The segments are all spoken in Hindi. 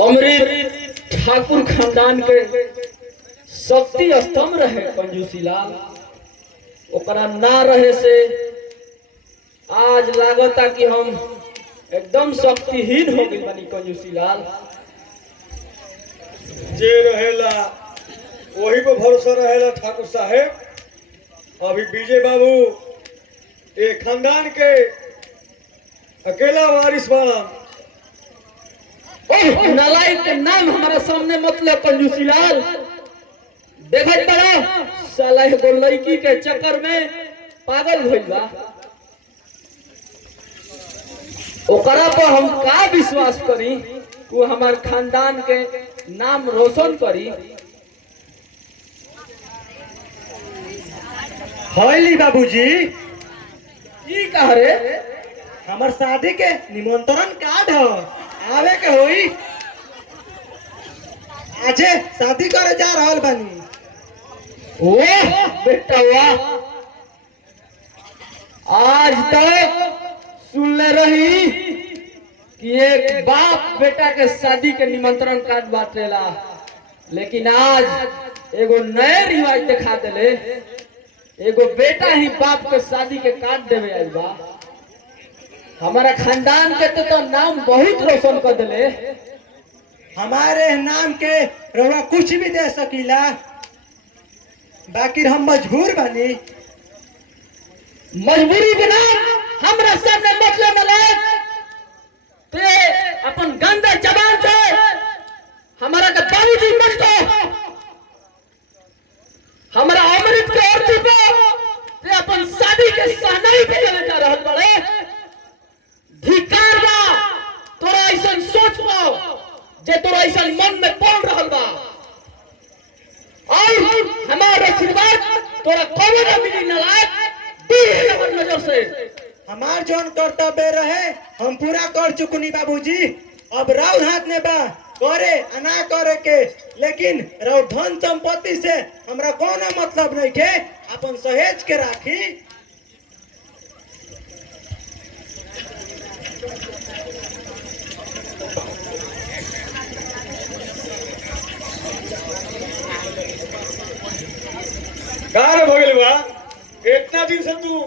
अमृत ठाकुर खानदान के शक्ति स्तंभ रहे कंजूसी लाल। ओकरा ना रहे से आज लागता कि हम एकदम शक्तिहीन हो गई बनी कंजूसी लाल। जे रहेला वही पे भरोसा रहेला ठाकुर साहेब। अभी विजय बाबू ये खानदान के अकेला वारिस बाड़ा। नालायक के नाम हमारे सामने मतलब कंजूसी लाल। देखत बड़ा साला एगो लड़की के चक्कर में पागल भइल बा। ओकरा पर हम का विश्वास करी वो हमार खानदान के नाम रोशन करी। हौली बाबूजी की कह रे हमार शादी के निमंत्रण कार्ड हो आवे के होई। आजे शादी करे जा रहल बानी। वाह बेटा वाह, आज तक सुनले रही कि एक बाप बेटा के शादी के निमंत्रण कार्ड बांटेला, लेकिन आज एगो नए रिवाज दिखा देले। एगो बेटा ही बाप के शादी के कार्ड देवे आइल बा। हमारा खानदान के तो नाम बहुत रोशन कर दिले। हमारे नाम के रवा कुछ भी दे सकीला, बाकी हम मजबूर बानी। मजबूरी के नाम हमरा सामने मतलब मलाक ते अपन गंदा जबान से हमारा के बाबूजी मत दो। हमारा अमृत के अर्थी पे ते अपन शादी के सहनाई पे जा रहल बड़े। धिकार बा तोरा ऐसन सोच पाओ जे तोरा ऐसन मन में पड़ रहल बा। और हमारा आशीर्वाद तोरा कभी ना मिली नालायक। अपन नजर से हमार जौन कर्तव्य रहे हम पूरा कर चुकनी बाबूजी। अब राउर हाथ में बा करे ना करे के, लेकिन राउर धन संपत्ति से हमरा कोनो मतलब नहीं के। अपन सहेज के राखी। कार भगल बा इतना दिन से तू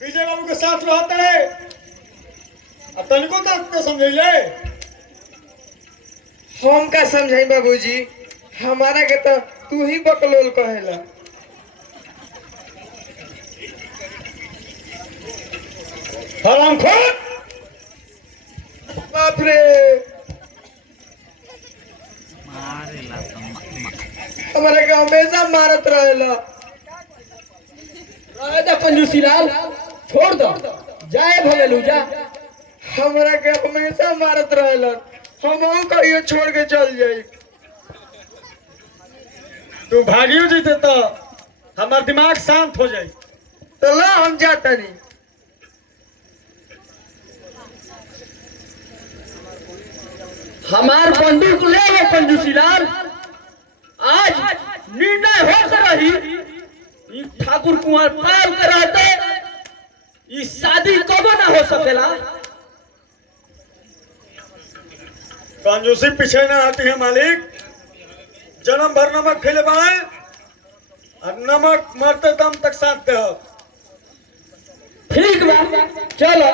विजय बाबू के साथ रहता है, अब तनिको तक तो समझले। हम का समझाई बाबूजी, हमारा के तो तू ही बकलोल कहेला। हरामखोर बाप रे, हमारा के हमेशा मारत रहेला। राजा कंजूसी लाल छोड़ दो, जाए भगलू जा। हमरा के हमेशा मारत रहेला, हम कहियो छोड़ के चल जाई। तू भागियो जीते तो हमार दिमाग शांत हो जाए। तो ला हम जाता नहीं। हमार बंदूक ले वो कंजूसी लाल। आज निर्णय होकर रही ई ठाकुर कुंवर पाल के रहते ई शादी कबो ना हो सकेला। कंजूसी पीछे ना आती है मालिक। जन्म भर नमक खिले बाए और नमक मरते दम तक साथ दे। ठीक बा चलो।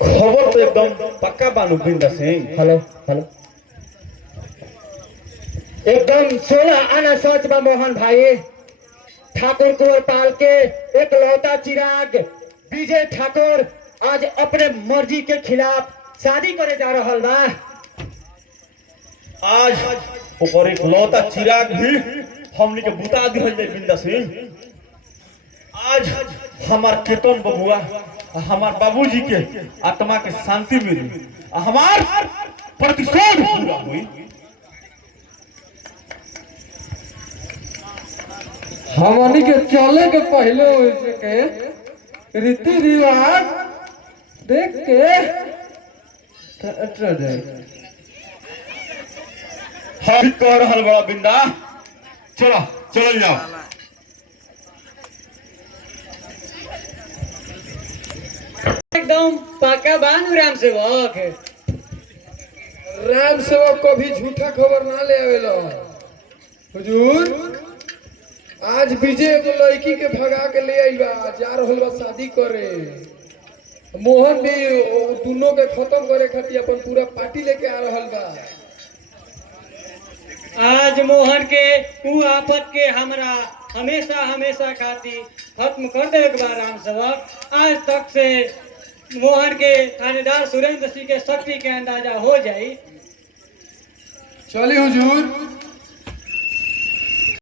खबर तो एकदम पक्का बानू बिंदा सिंह। हेलो हेलो, एकदम 16 आना सच बा मोहन भाई। ठाकुर कुंवर पाल के एक लौता चिराग विजय ठाकुर आज अपने मर्जी के खिलाफ शादी करे जा रहल बा। आज ऊपर एक लौता चिराग भी हमने के बुता दिहल जाए बिंदा सिंह। आज हमार केतन बबुआ हमार बाबूजी के आत्मा के शांति मिली, हमार प्रतिशोध पूरा हुई। हमनी के चले के पहले के रीति रिवाज देख के अटरा जाए। हाँ कह रहल बड़ा बिंदा, चलो चलो जाओ। एकदम पक्का बानू राम सेवक। राम सेवक को भी झूठा खबर ना ले आवेला। हुजूर आज विजय एगो लड़की के भगा के ले आई बा, जा रहल बा शादी करे। मोहन भी दोनों के खत्म करे खातिर अपन पूरा पार्टी लेके आ रहल बा। आज मोहन के ऊ आफत के हमरा हमेशा हमेशा खातिर खत्म कर दे एक बार राम सेवक। आज तक से मोहन के थानेदार सुरेंद्र सिंह के शक्ति के अंदाजा हो जाई। चली हुजूर